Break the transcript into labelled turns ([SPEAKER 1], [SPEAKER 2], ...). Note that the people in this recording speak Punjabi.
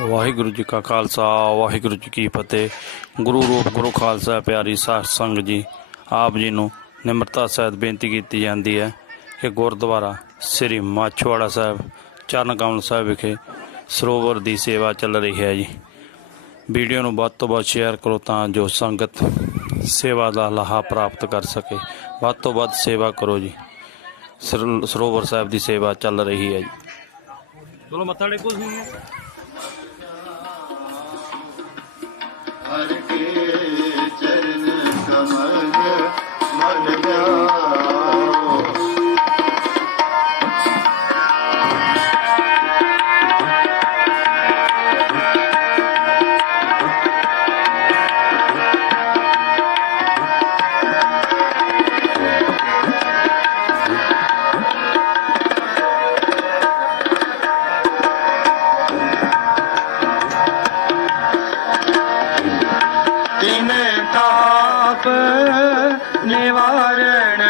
[SPEAKER 1] ਵਾਹਿਗੁਰੂ ਜੀ ਕਾ ਖਾਲਸਾ, ਵਾਹਿਗੁਰੂ ਜੀ ਕੀ ਫਤਿਹ। ਗੁਰੂ ਰੂਪ, ਗੁਰੂ ਖਾਲਸਾ, ਪਿਆਰੀ ਸਾਧ ਸੰਗਤ ਜੀ, ਆਪ ਜੀ ਨੂੰ ਨਿਮਰਤਾ ਸਹਿਤ ਬੇਨਤੀ ਕੀਤੀ ਜਾਂਦੀ ਹੈ ਕਿ ਗੁਰਦੁਆਰਾ ਸ੍ਰੀ ਮਾਛਵਾੜਾ ਸਾਹਿਬ ਚਰਨ ਕਮਲ ਸਾਹਿਬ ਵਿਖੇ ਸਰੋਵਰ ਦੀ ਸੇਵਾ ਚੱਲ ਰਹੀ ਹੈ ਜੀ। ਵੀਡੀਓ ਨੂੰ ਵੱਧ ਤੋਂ ਵੱਧ ਸ਼ੇਅਰ ਕਰੋ ਤਾਂ ਜੋ ਸੰਗਤ ਸੇਵਾ ਦਾ ਲਾਹਾ ਪ੍ਰਾਪਤ ਕਰ ਸਕੇ। ਵੱਧ ਤੋਂ ਵੱਧ ਸੇਵਾ ਕਰੋ ਜੀ। ਸਰ- ਸਰੋਵਰ ਸਾਹਿਬ ਦੀ ਸੇਵਾ ਚੱਲ ਰਹੀ ਹੈ ਜੀ। ਚਲੋ ਮੱਥਾ ਟੇਕੋ ਸੀ
[SPEAKER 2] Hallelujah. மரண